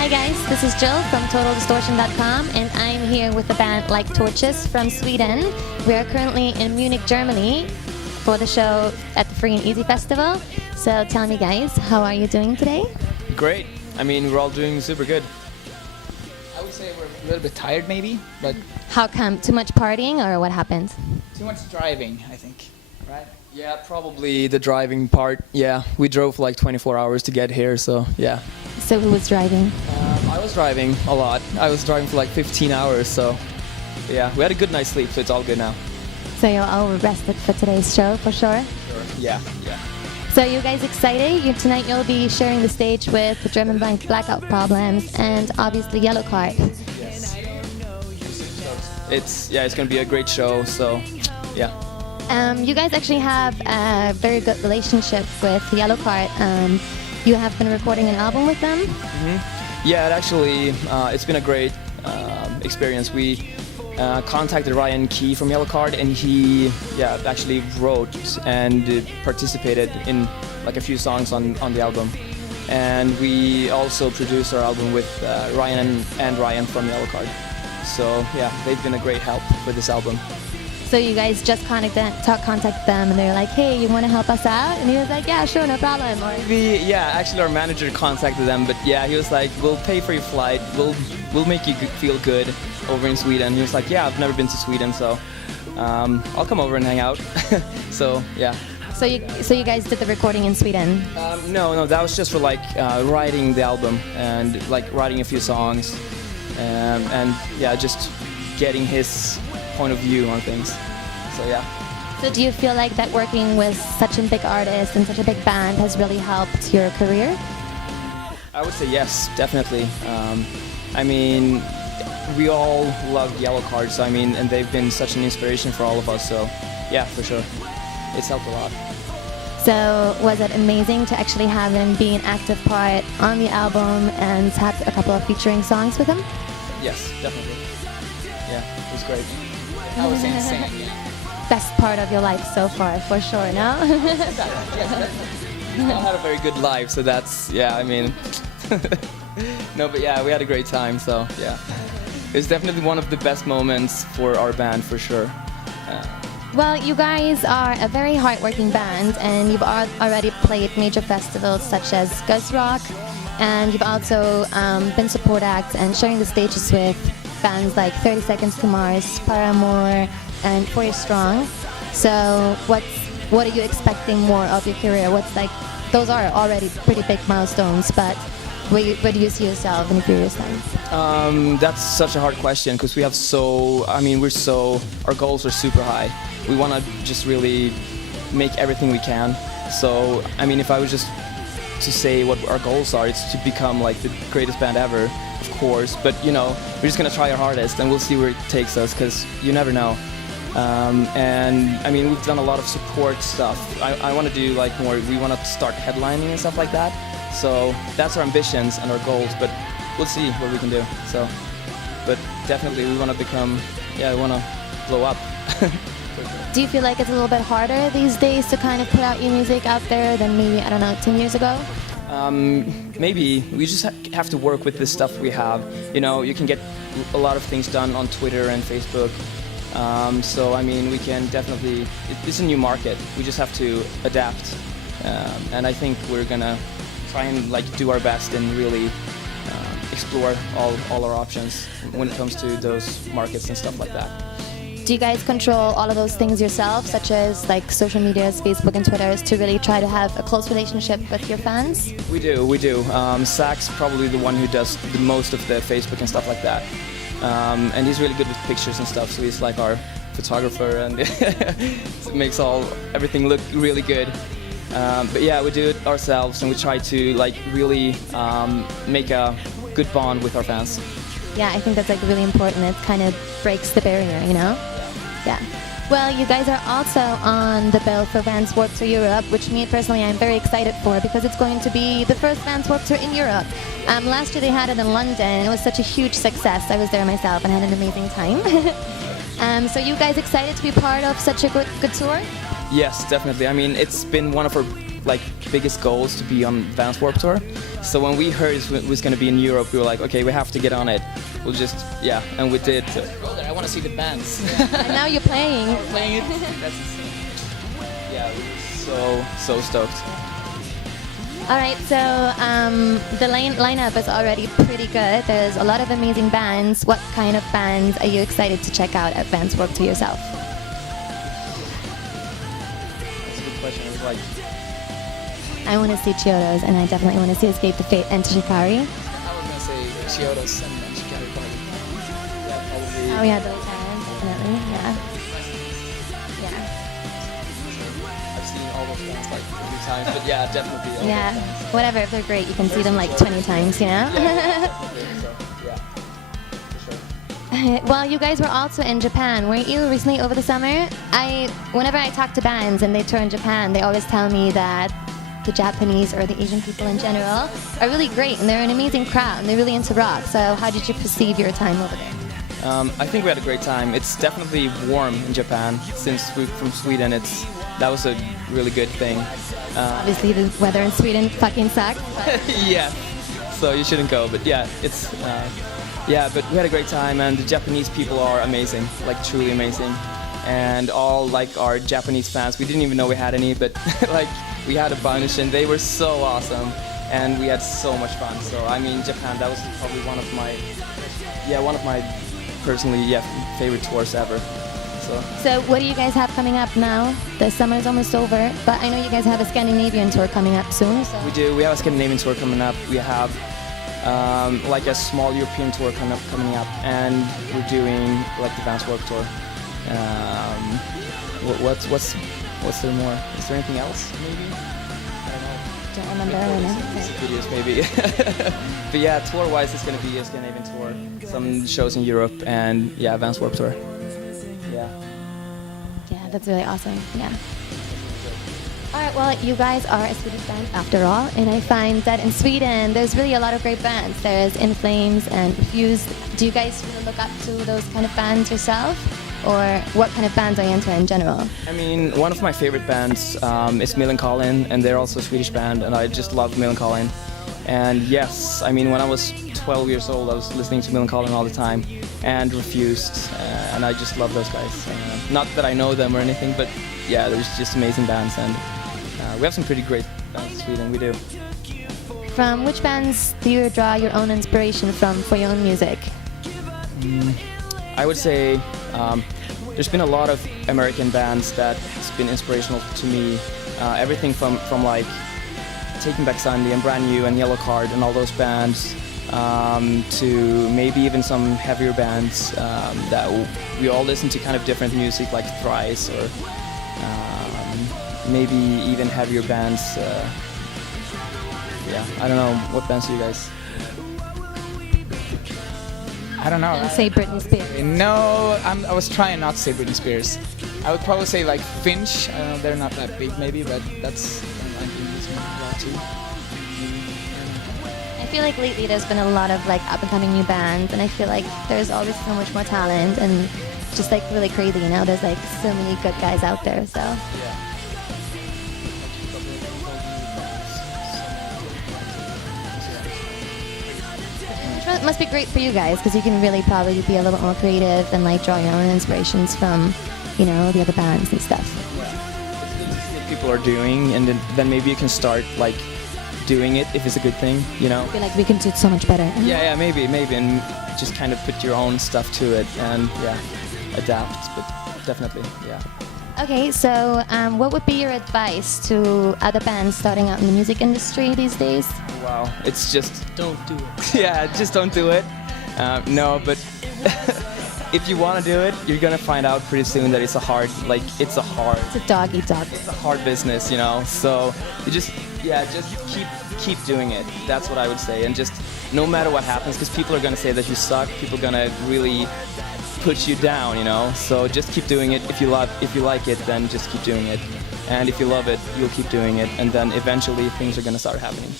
Hi guys, this is Jill from TotalDistortion.com and I'm here with the band Like Torches from Sweden. We are currently in Munich, Germany for the show at the Free and Easy Festival. So tell me guys, how are you doing today? Great. I mean, we're all doing super good. I would say we're a little bit tired maybe, but How come? Too much partying or what happened? too much driving, I think, right? Yeah, probably the driving part. Yeah, we drove like 24 hours to get here, so yeah. So who was driving? I was driving a lot. I was driving for like 15 hours, so yeah, we had a good night's sleep, so it's all good now. So you're all rested for today's show for sure? Yeah. So you guys excited? Tonight you'll be sharing the stage with the German band Blackout Problems and obviously Yellow Card. Yes. It's gonna be a great show, so yeah. You guys actually have a very good relationship with Yellow Card. You have been recording an album with them? Yeah, it's been a great experience. We contacted Ryan Key from Yellow Card, and he actually wrote and participated in like a few songs on the album. And we also produced our album with Ryan and Ryan from Yellow Card. So yeah, they've been a great help for this album. So you guys just contact them and they're like, hey, you want to help us out? And he was like, yeah, sure, no problem. Or Actually our manager contacted them, but yeah, he was like, we'll pay for your flight, we'll make you feel good over in Sweden. He was like, yeah, I've never been to Sweden, so I'll come over and hang out. So yeah. So you guys did the recording in Sweden? No, that was just for like writing the album and like writing a few songs, and yeah, just getting his point of view on things. So yeah. So do you feel like that working with such a big artist and such a big band has really helped your career? I would say yes, definitely. I mean, we all love Yellow Card, so I mean, and they've been such an inspiration for all of us, so yeah, for sure. It's helped a lot. So was it amazing to actually have him be an active part on the album and have a couple of featuring songs with him? Yes, definitely. Yeah, it was great. I was insane. Best part of your life so far, for sure, no? We all had a very good life, so that's, yeah, I mean, no, but yeah, we had a great time, so yeah. It's definitely one of the best moments for our band, for sure. Well, you guys are a very hard-working band, and you've already played major festivals such as Gus Rock, and you've also been support acts and sharing the stages with bands like 30 Seconds to Mars, Paramore, and 4 Year Strong. So what are you expecting more of your career? Those are already pretty big milestones, but where do you see yourself in a few years' time? That's such a hard question because we have our goals are super high. We want to just really make everything we can. So, I mean, if I was just to say what our goals are, it's to become like the greatest band ever, of course. But, you know, we're just going to try our hardest and we'll see where it takes us because you never know. And, I mean, we've done a lot of support stuff. I want to do like more, we want to start headlining and stuff like that. So that's our ambitions and our goals, but we'll see what we can do. So, but definitely we want to we want to blow up. Do you feel like it's a little bit harder these days to kind of put out your music out there than maybe, I don't know, 10 years ago? Maybe. We just have to work with the stuff we have. You know, you can get a lot of things done on Twitter and Facebook. So, I mean, we can definitely, it's a new market. We just have to adapt. And I think we're going to try and like do our best and really explore all our options when it comes to those markets and stuff like that. Do you guys control all of those things yourself, such as like social medias, Facebook and Twitters, to really try to have a close relationship with your fans? We do. Zach's probably the one who does the most of the Facebook and stuff like that. And he's really good with pictures and stuff, so he's like our photographer and it makes everything look really good. But yeah, we do it ourselves and we try to like really make a good bond with our fans. Yeah, I think that's like really important. It kind of breaks the barrier, you know? Yeah. Well, you guys are also on the bill for Vans Warped Tour Europe, which me personally I'm very excited for because it's going to be the first Vans Warped Tour in Europe. Last year they had it in London and it was such a huge success. I was there myself and had an amazing time. So you guys excited to be part of such a good tour? Yes, definitely. I mean, it's been one of our like biggest goals to be on Vans Warped Tour. So when we heard it was going to be in Europe, we were like, okay, we have to get on it. We'll just, yeah, and we did. Go there. I want to see the bands. And now you're playing. Playing it. That's insane. Yeah, we were so stoked. All right, so the lineup is already pretty good. There's a lot of amazing bands. What kind of bands are you excited to check out at Vans Warped Tour yourself? That's a good question. I was like, I want to see Chiodos, and I definitely want to see Escape the Fate and Shikari. I was going to say Chiodos and Shikari probably. yeah, probably. Oh yeah, those bands, definitely. Yeah. Yeah. I've seen all those bands like a few times, but yeah, definitely. all Yeah. those bands. Whatever, if they're great, you can see them like 20 times, you know? Yeah, definitely. So, yeah, for sure. Well, you guys were also in Japan, weren't you, recently over the summer? Whenever I talk to bands and they tour in Japan, they always tell me that the Japanese or the Asian people in general are really great and they're an amazing crowd and they're really into rock. So how did you perceive your time over there? I think we had a great time. It's definitely warm in Japan. Since we're from Sweden, that was a really good thing. Obviously, the weather in Sweden fucking sucks. Yeah, so you shouldn't go. But yeah, but we had a great time, and the Japanese people are amazing, like truly amazing. And all like our Japanese fans, we didn't even know we had any, but like we had a bunch, and they were so awesome, and we had so much fun. So I mean, Japan, that was probably one of my personally favorite tours ever. So what do you guys have coming up now? The summer is almost over, but I know you guys have a Scandinavian tour coming up soon. So. We do. We have a Scandinavian tour coming up. We have like a small European tour coming up, and we're doing like the Vans Warped Tour. What's there more? Is there anything else? Maybe. Don't remember. Videos maybe. But yeah, tour-wise, it's gonna be a Scandinavian tour, some shows in Europe, and yeah, Vans Warped Tour. Yeah. Yeah, that's really awesome. Yeah. All right, well, you guys are a Swedish band after all, and I find that in Sweden there's really a lot of great bands. There's In Flames and Fused. Do you guys really look up to those kind of bands yourself? Or what kind of bands are you into in general? I mean, one of my favorite bands is Millencolin, and they're also a Swedish band, and I just love Millencolin. And yes, I mean, when I was 12 years old, I was listening to Millencolin all the time, and Refused, and I just love those guys. Not that I know them or anything, but yeah, there's just amazing bands, and we have some pretty great bands in Sweden, we do. From which bands do you draw your own inspiration from for your own music? I would say there's been a lot of American bands that has been inspirational to me. Everything from like Taking Back Sunday and Brand New and Yellow Card and all those bands, to maybe even some heavier bands that we all listen to kind of different music like Thrice, or maybe even heavier bands. Yeah, I don't know. What bands do you guys? I don't know. Say Britney Spears. No, I was trying not to say Britney Spears. I would probably say like Finch. They're not that big maybe, but that's I'm listening a lot too. I feel like lately there's been a lot of like up and coming new bands, and I feel like there's always so much more talent and just like really crazy, you know. There's like so many good guys out there. So. Yeah. It must be great for you guys because you can really probably be a little bit more creative and like draw your own inspirations from, you know, the other bands and stuff. What people are doing, and then maybe you can start like doing it if it's a good thing, you know. I feel like we can do it so much better. Yeah, maybe, and just kind of put your own stuff to it and adapt. But definitely, yeah. Okay, so what would be your advice to other bands starting out in the music industry these days? Wow, it's just Don't do it. yeah, just don't do it. No, but if you want to do it, you're gonna find out pretty soon that it's a dog eat dog. It's a hard business, you know. So you just keep doing it. That's what I would say, and just no matter what happens, because people are gonna say that you suck. People are gonna really put you down, you know. So just keep doing it. If you like it, then just keep doing it. And if you love it, you'll keep doing it, and then eventually things are gonna start happening.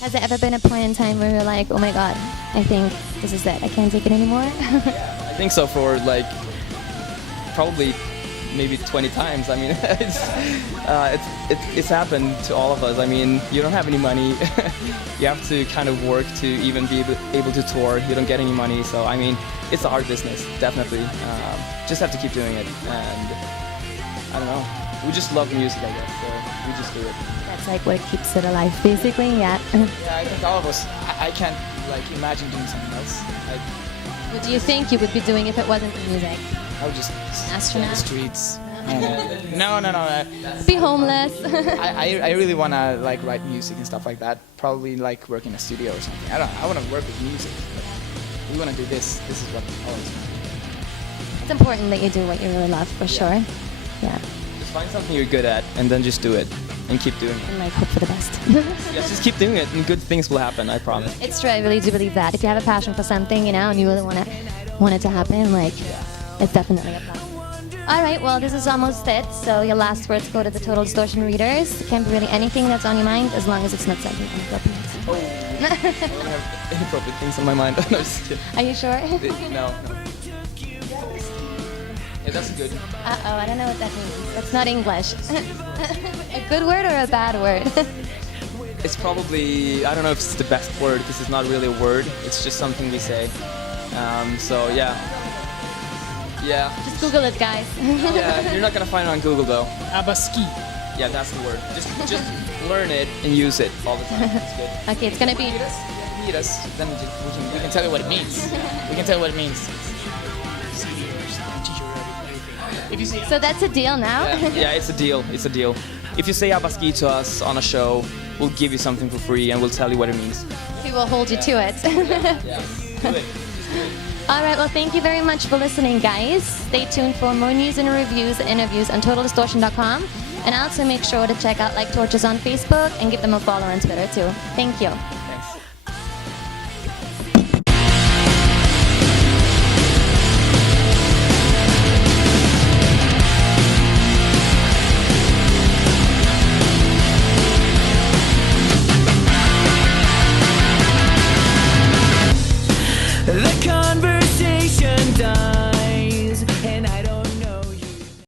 Has there ever been a point in time where you're like, oh my god, I think this is it, I can't take it anymore? I think so, for like probably maybe 20 times. I mean, it's happened to all of us. I mean, you don't have any money. You have to kind of work to even be able to tour. You don't get any money. So, I mean, it's a hard business, definitely. Just have to keep doing it. And I don't know. We just love music, I guess. So we just do it. That's like what keeps it alive, basically, yeah. Yeah, I think all of us. I can't like imagine doing something else. What do you think you would be doing if it wasn't for music? I would just stay in the Astronaut? streets. No. Be homeless. I really want to like write music and stuff like that. Probably like work in a studio or something. I want to work with music. But we want to do this. This is what always. It's important that you do what you really love, for sure. Yeah. Just find something you're good at and then just do it and keep doing it. And like hope for the best. Yes, just keep doing it and good things will happen, I promise. It's true, I really do believe that. If you have a passion for something, you know, and you really want it to happen, like, it's definitely a plus. All right, well, this is almost it. So your last words go to the Total Distortion readers. It can be really anything that's on your mind, as long as it's not something inappropriate. Oh, I don't have inappropriate things on my mind. No, just kidding. Are you sure? No. Yeah, that's good. Uh-oh, I don't know what that means. That's not English. A good word or a bad word? It's probably, I don't know if it's the best word, because it's not really a word. It's just something we say. So, yeah. Yeah. Just Google it, guys. Yeah, you're not going to find it on Google, though. Abaski. Yeah, that's the word. Just learn it and use it all the time. It's good. Okay, it's going to be... Meet us, then we can tell you what it means. We can tell you what it means. If you say So that's a deal now? Yeah, it's a deal. It's a deal. If you say Abaski to us on a show, we'll give you something for free and we'll tell you what it means. We will hold you to it. Yeah. Do it. All right, well, thank you very much for listening, guys. Stay tuned for more news and reviews and interviews on TotalDistortion.com. And also make sure to check out Like Torches on Facebook and give them a follow on Twitter, too. Thank you.